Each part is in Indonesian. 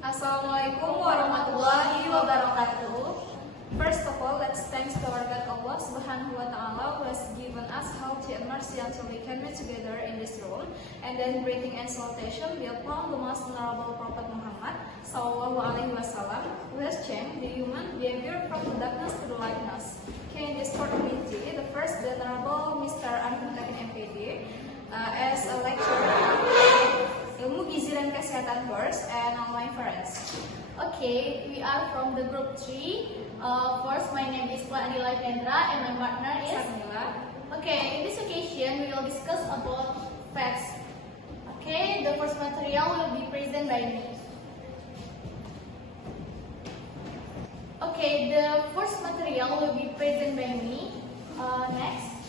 Assalamualaikum warahmatullahi wabarakatuh. First of all, let's thanks to our God Allah Subhanahu wa Ta'ala who has given us health and mercy until we can meet together in this room. And then greeting and salutation be upon the most honorable Prophet Muhammad Sallallahu Alaihi Wasallam, who has changed the human behavior from the darkness to the lightness. Okay, in this opportunity, the first venerable Mr. Anwar MPD as a lecturer ilmu gizi dan kesehatan first and online friends. Okay, we are from the group 3. First, my name is Anila Kendra and my partner is Samila. Okay, in this occasion, we will discuss about facts. Okay, the first material will be presented by me. Okay, the first material will be presented by me. Next.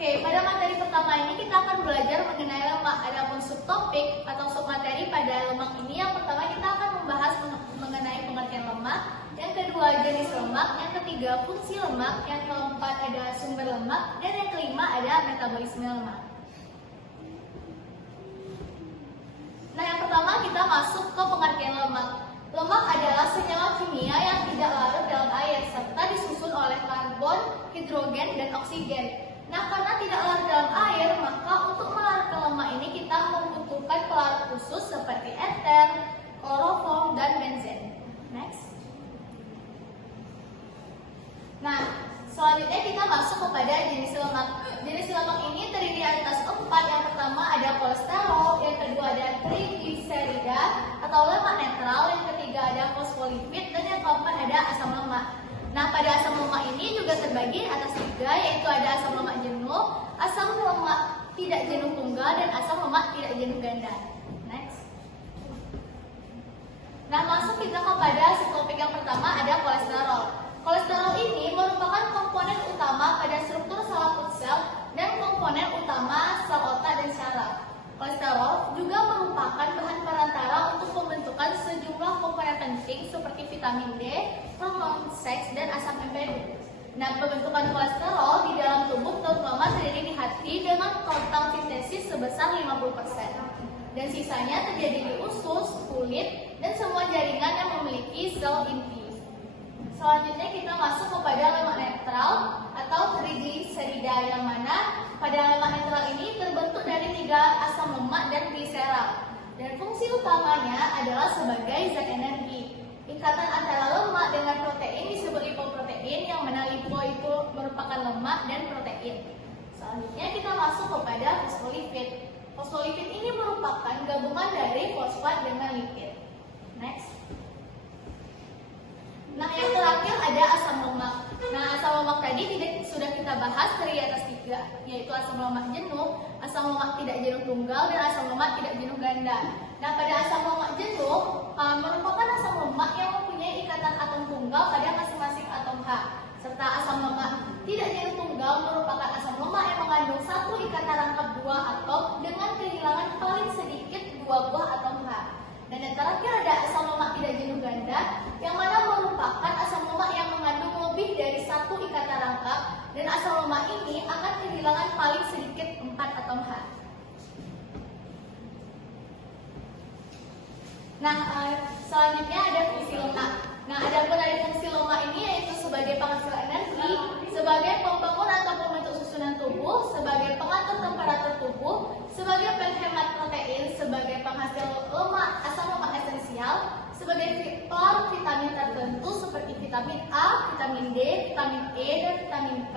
Oke, pada materi pertama ini kita akan belajar mengenai lemak. Adapun subtopik atau submateri pada lemak ini, yang pertama kita akan membahas mengenai pengertian lemak, yang kedua jenis lemak, yang ketiga fungsi lemak, yang keempat ada sumber lemak, dan yang kelima ada metabolisme lemak. Nah, yang pertama kita masuk ke pengertian lemak. Lemak adalah senyawa kimia yang tidak larut dalam air serta disusun oleh karbon, hidrogen, dan oksigen. Nah, karena tidak larut dalam air, maka untuk melarutkan lemak ini kita membutuhkan pelarut khusus seperti eter, kloroform, dan benzen. Next. Nah, selanjutnya kita masuk kepada jenis lemak. Jenis lemak ini terdiri atas 4. Yang pertama ada kolesterol, yang kedua ada trigliserida atau lemak netral, yang ketiga ada fosfolipid, dan yang keempat ada asam lemak. Nah, pada asam lemak ini juga terbagi atas 3, yaitu ada asam lemak jenuh, asam lemak tidak jenuh tunggal, dan asam lemak tidak jenuh ganda. Next. Nah, masuk kita kepada subtopik yang pertama ada kolesterol. Kolesterol ini merupakan komponen utama pada struktur salaput sel dan komponen utama sel otak dan syaraf. Kolesterol juga merupakan bahan perantara untuk pembentukan sejumlah komponen penting seperti vitamin D, hormon seks, dan asam empedu. Nah, pembentukan kolesterol di dalam tubuh terutama terdiri di hati dengan total sintesis sebesar 50%. Dan sisanya terjadi di usus, kulit, dan semua jaringan yang memiliki sel inti. Selanjutnya kita masuk kepada lemak netral atau trigliserida, yang mana pada lemak netral ini terbentuk dari 3 asam lemak dan gliserol. Dan fungsi utamanya adalah sebagai zat energi. Ikatan antara lemak dengan protein disebut lipoprotein, yang mana lipo itu merupakan lemak dan protein. Selanjutnya kita masuk kepada fosfolipid. Fosfolipid ini merupakan gabungan dari fosfat dengan lipid. Next. Nah, yang terakhir ada asam lemak. Nah, asam lemak tadi sudah kita bahas dari atas 3, yaitu asam lemak jenuh, asam lemak tidak jenuh tunggal, dan asam lemak tidak jenuh ganda. Nah, pada asam lemak jenuh merupakan asam lemak yang mempunyai ikatan atom tunggal pada masing-masing atom H. Serta asam lemak tidak jenuh tunggal merupakan asam lemak yang mengandung 1 ikatan rangkap 2 atom dengan kehilangan paling sedikit 2 buah atom H. Dan yang terakhir ada asam lemak tidak jenuh ganda, yang mana merupakan asam lemak yang mengandung lebih dari 1 ikatan rangkap, dan asam lemak ini akan kehilangan paling sedikit 4 atom H. Nah, selanjutnya ada fungsi lemak. Nah, adapun dari fungsi lemak ini yaitu sebagai penghasil energi, sebagai pembangun atau pembentuk susunan tubuh, sebagai pengatur temperatur tubuh, sebagai penghemat protein, sebagai penghasil lemak asam lemak esensial, sebagai pelarut vitamin tertentu seperti vitamin A, vitamin D, vitamin E, dan vitamin K,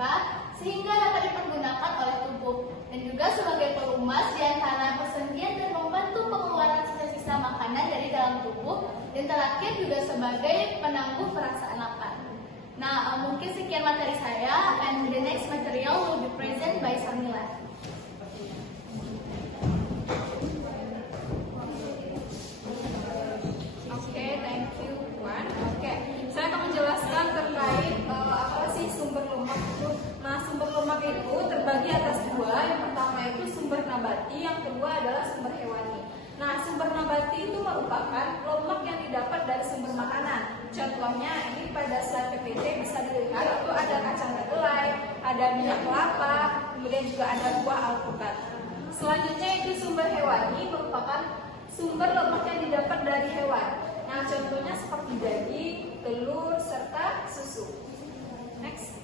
sehingga dapat dipergunakan oleh tubuh, dan juga sebagai pelumas di antara persendian dan membantu pengeluaran sisa-sisa makanan dari dalam tubuh, dan terakhir juga sebagai penangguh perasaan lapar. Nah, mungkin sekian materi saya, and the next material will be present by Samila. Oke, thank you, Puan. Oke, saya akan menjelaskan terkait apa sih sumber lemak itu. Nah, sumber lemak itu terbagi atas 2. Yang pertama itu sumber nabati, yang kedua adalah sumber hewani. Nah, sumber nabati itu merupakan lemak yang didapat dari sumber makanan. Contohnya ini pada slide PPT bisa dilihat itu ada kacang kedelai, ada minyak kelapa, kemudian juga ada buah alpukat. Selanjutnya itu sumber hewani merupakan sumber lemak yang didapat dari hewan. Nah, contohnya seperti daging, telur, serta susu. Next.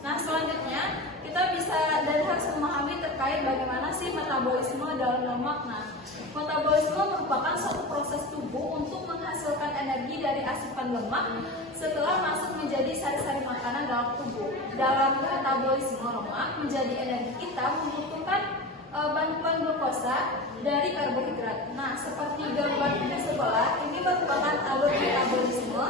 Nah, selanjutnya kita bisa dan harus memahami terkait bagaimana sih metabolisme dalam lemak. Nah, metabolisme merupakan suatu proses tubuh untuk menghasilkan energi dari asupan lemak setelah masuk menjadi sari-sari makanan dalam tubuh. Dalam metabolisme lemak menjadi energi kita membutuhkan bantuan glukosa dari karbohidrat. Nah, seperti gambar di sebelah, ini merupakan alur metabolisme.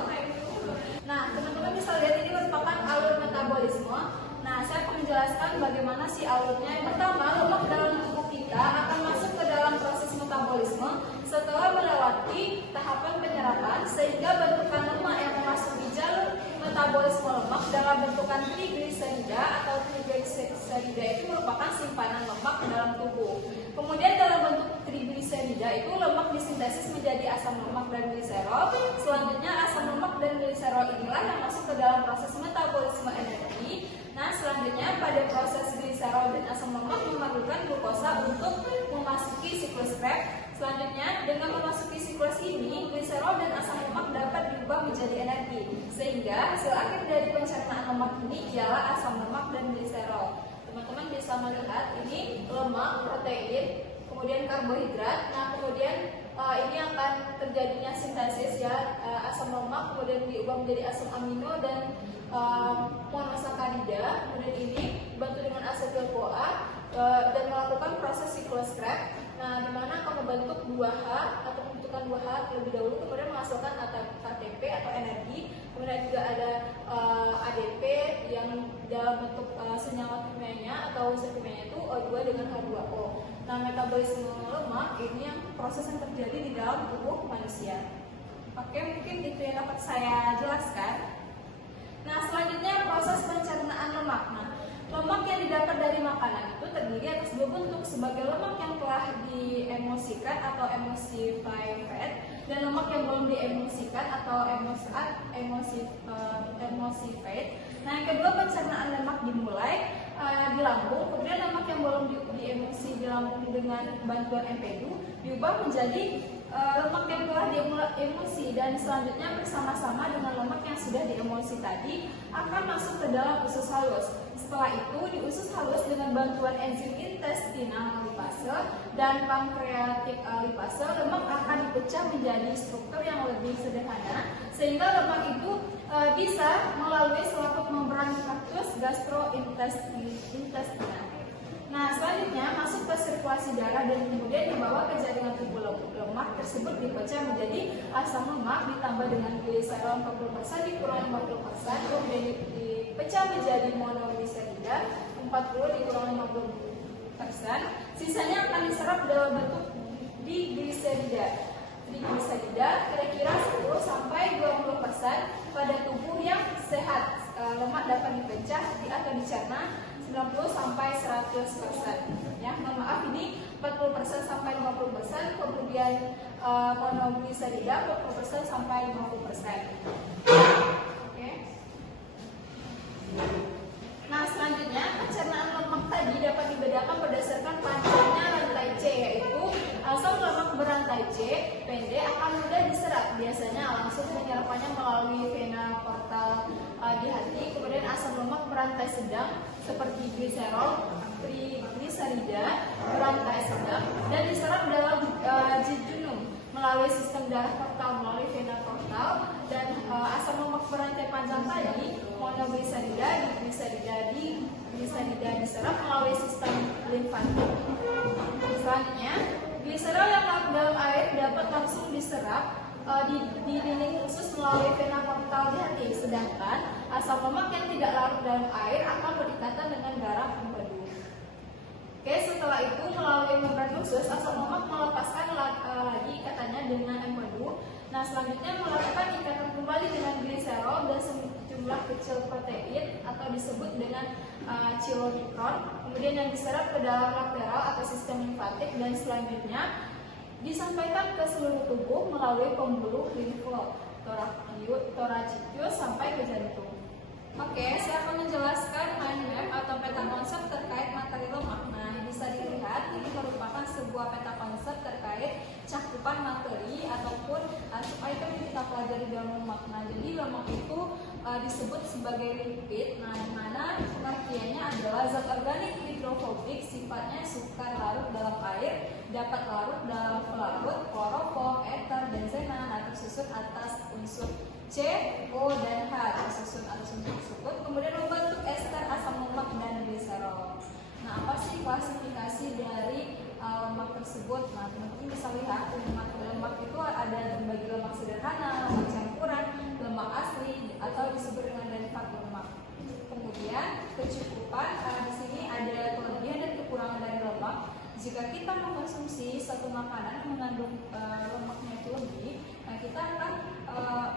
Nah, teman-teman bisa lihat ini merupakan alur metabolisme. Nah, saya akan menjelaskan bagaimana sih alurnya. Yang pertama, lemak dalam tubuh kita akan masuk ke dalam proses metabolisme setelah melewati tahapan penyerapan, sehingga bentukan lemak yang memasuki jalur metabolisme lemak dalam bentukan trigliserida atau trigliserida itu merupakan simpanan lemak dalam tubuh. Kemudian dalam bentuk trigliserida itu lemak disintesis menjadi asam lemak dan gliserol. Selanjutnya asam lemak dan gliserol inilah yang masuk ke dalam proses metabolisme energi. Nah, selanjutnya pada proses gliserol dan asam lemak memerlukan glukosa untuk memasuki siklus Krebs. Selanjutnya, dengan memasuki siklus ini, gliserol dan asam lemak dapat diubah menjadi energi, sehingga hasil akhir dari pencernaan lemak ini ialah asam lemak dan gliserol. Teman-teman bisa melihat ini lemak, protein, kemudian karbohidrat. Nah, kemudian ini akan terjadinya sintesis ya, asam lemak kemudian diubah menjadi asam amino dan monosakarida. Kemudian ini dibantu dengan asetil-CoA dan melakukan proses siklus Krebs. Nah, di mana akan membentuk 2H atau pembentukan 2H terlebih dahulu, kemudian menghasilkan ATP atau energi. Kemudian juga ada ADP yang dalam bentuk senyawa kimianya atau unsur kimianya itu O2 dengan H2O. Nah, metabolisme lemak ini yang proses yang terjadi di dalam tubuh manusia. Oke, mungkin itu yang dapat saya jelaskan. Nah, selanjutnya proses pencernaan lemak. Nah, lemak yang didapat dari makanan itu terdiri atas dua bentuk, sebagai lemak yang telah diemulsikan atau emulsified fat dan lemak yang belum diemulsikan atau emulsified. Nah, yang kedua pencernaan lemak dimulai di lambung, kemudian lemak yang belum diemulsi di lambung dengan bantuan empedu diubah menjadi lemak yang telah diemulsi, dan selanjutnya bersama-sama dengan lemak yang sudah diemulsi tadi akan masuk ke dalam usus halus. Setelah itu di usus halus dengan bantuan enzim intestinal lipase dan pankreatik lipase, lemak akan dipecah menjadi struktur yang lebih sederhana sehingga lemak itu bisa melalui selaput membran kaktus gastrointestinal. Nah, selanjutnya masuk ke sirkulasi darah dan kemudian dibawa ke jaringan tubuh. Lemak tersebut dipecah menjadi asam lemak ditambah dengan gliserol 40% dikurangi 50%, kemudian dipecah menjadi monogliserida 40 dikurangi 50%. Sisanya akan diserap dalam bentuk digliserida. Trigliserida kira-kira 10 sampai 20% pada tubuh yang sehat. Lemak dapat dipecah atau dicerna 90 sampai 100%. Ya, mohon maaf ini 40% sampai 50%, kemudian monogliserida 40% sampai 50%. Oke. Nah, selanjutnya pencernaan lemak tadi dapat dibedakan berdasarkan panjangnya rantai C, yaitu asam lemak berantai C pendek akan mudah diserap, biasanya langsung penyerapannya melalui vena portal di hati. Kemudian asam lemak berantai sedang seperti gliserol, trigliserida berantai sedang dan diserap dalam jejunum melalui sistem darah portal melalui vena portal, dan asam lemak berantai panjang tadi monogliserida, digliserida diserap melalui sistem limfatik. Selanjutnya gliserol yang larut dalam air dapat langsung diserap di dinding usus melalui vena portal di hati, sedangkan asam lemak yang tidak larut dalam air akan berikatan dengan darah empedu. Oke, setelah itu melalui membran usus asam lemak melepaskan lagi ikatannya dengan empedu. Nah, selanjutnya melakukan ikatan kembali dengan gliserol dan sejumlah kecil protein atau disebut dengan chylomicron, kemudian yang diserap ke dalam lateral atau sistem limfatik, dan selanjutnya disampaikan ke seluruh tubuh melalui pembuluh limfoid thoracius sampai ke jantung. Oke, saya akan menjelaskan mind map atau peta konsep terkait materi lemak. Nah, bisa dilihat ini merupakan sebuah peta konsep terkait cakupan materi ataupun item yang kita pelajari dalam lemak. Nah, jadi lemak itu disebut sebagai lipid. Nah, di mana pengertiannya adalah zat organik hidrofobik, sifatnya sukar larut dalam air, dapat larut dalam pelarut, kloroform, ether, benzena. Nah, tersusun atas unsur C, O, dan H, tersusun atas unsur tersebut, kemudian membentuk ester asam lemak dan gliserol. Nah, apa sih klasifikasi dari lemak tersebut? Nah, teman-teman bisa lihat lemak itu ada terbagi lemak sederhana, lemak campuran, lemak asli, atau disebut dengan derivat lemak. Kemudian kecukupan, di sini ada kelebihan dan kekurangan dari lemak. Jika kita mengkonsumsi satu makanan yang mengandung lemaknya itu lebih, nah kita akan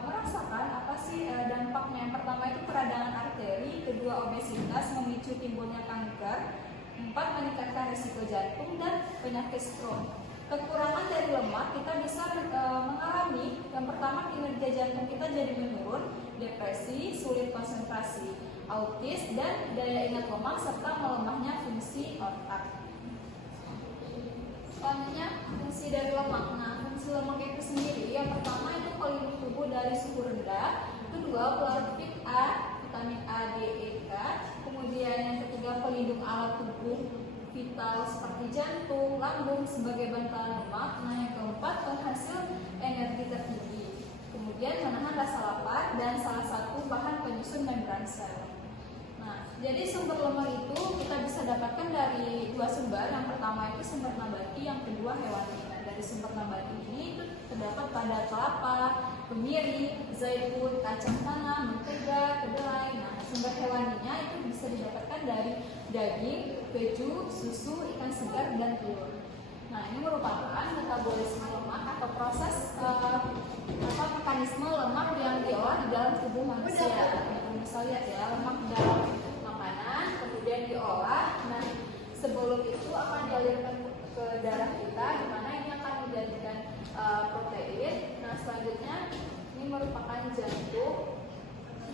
merasakan apa sih dampaknya. Yang pertama itu peradangan arteri, kedua obesitas, memicu timbulnya kanker, 4 meningkatkan risiko jantung dan penyakit stroke. Kekurangan dari lemak kita bisa mengalami yang pertama kinerja jantung kita jadi menurun, depresi, sulit konsentrasi, autis, dan daya ingat lemah serta melemahnya fungsi otak. Selanjutnya fungsi dari lemak. Nah, fungsi lemak itu sendiri yang pertama itu pelindung tubuh dari suhu rendah, kedua pelarut vitamin A, D, E, K, kemudian yang ketiga pelindung alat tubuh vital seperti jantung, lambung sebagai bantalan lemak. Nah, yang keempat penghasil energi tertinggi, kemudian menahan rasa lapar dan salah satu bahan penyusun membran sel. Nah, jadi sumber lemak itu kita bisa dapatkan dari dua sumber. Yang pertama itu sumber nabati, yang kedua hewani. Nah, dari sumber nabati ini itu terdapat pada kelapa, kemiri, zaitun, kacang tanah, mentega, kedelai. Nah, sumber hewaninya itu bisa didapatkan dari daging, keju, susu, ikan segar, dan telur. Nah, ini merupakan metabolisme lemak atau proses mekanisme lemak yang diolah di dalam tubuh manusia. Bisa lihat ya, lemak dalam makanan kemudian diolah. Nah, sebelum itu akan dialirkan ke darah kita, di mana ini akan menjadikan protein. Nah, selanjutnya ini merupakan jantung.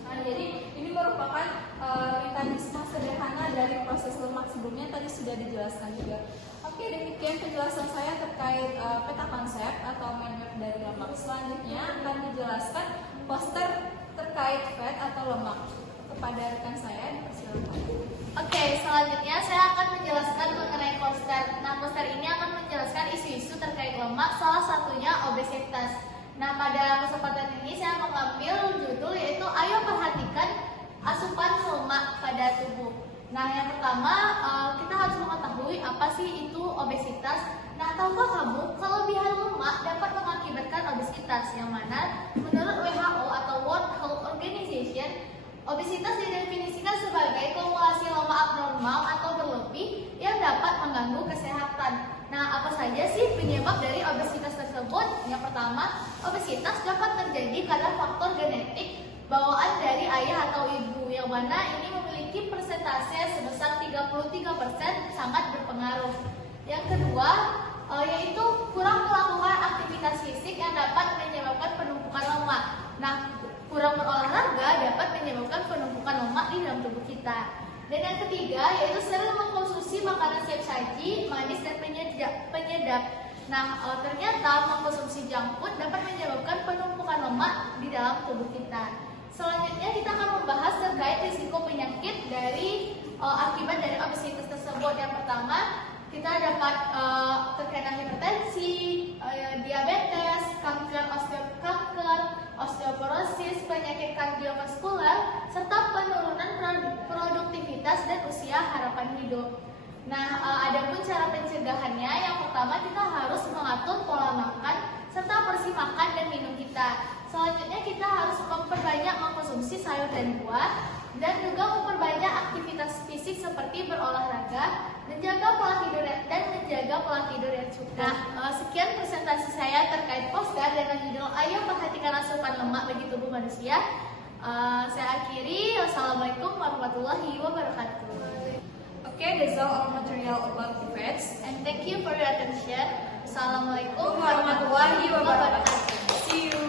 Nah, jadi ini merupakan mekanisme sederhana dari proses lemak sebelumnya tadi sudah dijelaskan juga. Oke, demikian penjelasan saya terkait peta konsep atau mind map dari lemak. Selanjutnya akan dijelaskan poster terkait fat atau lemak. Kepada rekan saya dipersilakan. Oke, selanjutnya saya akan menjelaskan mengenai poster. Nah, poster ini akan menjelaskan isu-isu terkait lemak, salah satunya obesitas. Nah, pada kesempatan ini saya mengambil judul yaitu Ayo Perhatikan Asupan Lemak pada Tubuh. Nah, yang pertama kita harus mengetahui apa sih itu obesitas. Nah, tahukah kamu kelebihan lemak dapat mengakibatkan obesitas, yang mana menurut WHO atau World Health Organization, obesitas didefinisikan sebagai kumulasi lemak abnormal atau berlebih yang dapat mengganggu kesehatan. Nah, apa saja sih penyebab dari obesitas tersebut? Yang pertama, obesitas dapat terjadi karena faktor genetik bawaan dari ayah atau ibu, yang mana ini memiliki persentase sebesar 33% sangat berpengaruh. Yang kedua, yaitu kurang melakukan aktivitas fisik yang dapat menyebabkan penumpukan lemak. Nah, kurang berolahraga dapat menyebabkan penumpukan lemak di dalam tubuh kita. Dan yang ketiga, yaitu sering mengkonsumsi makanan siap saji, manis, dan penyedap. Nah, ternyata mengkonsumsi junk food dapat menyebabkan penumpukan lemak di dalam tubuh kita. Selanjutnya kita akan membahas terkait risiko penyakit dari akibat dari obesitas tersebut. Yang pertama, kita dapat terkena hipertensi, diabetes, kanker, osteoporosis, penyakit kardiovaskular, serta penurunan produktivitas dan usia harapan hidup. Nah, adapun cara pencegahannya, yang pertama kita harus mengatur pola makan serta porsi makan dan minum kita. Selanjutnya kita harus memperbanyak mengkonsumsi sayur dan buah, dan juga memperbanyak aktivitas fisik seperti berolahraga, menjaga pola tidur yang cukup. Nah, sekian presentasi saya terkait poster dengan judul Ayo Perhatikan Asupan Lemak bagi Tubuh Manusia. Saya akhiri. Wassalamualaikum warahmatullahi wabarakatuh. Okay, that's all our material about the fats. And thank you for your attention. Assalamualaikum Warahmatullahi wabarakatuh. See you.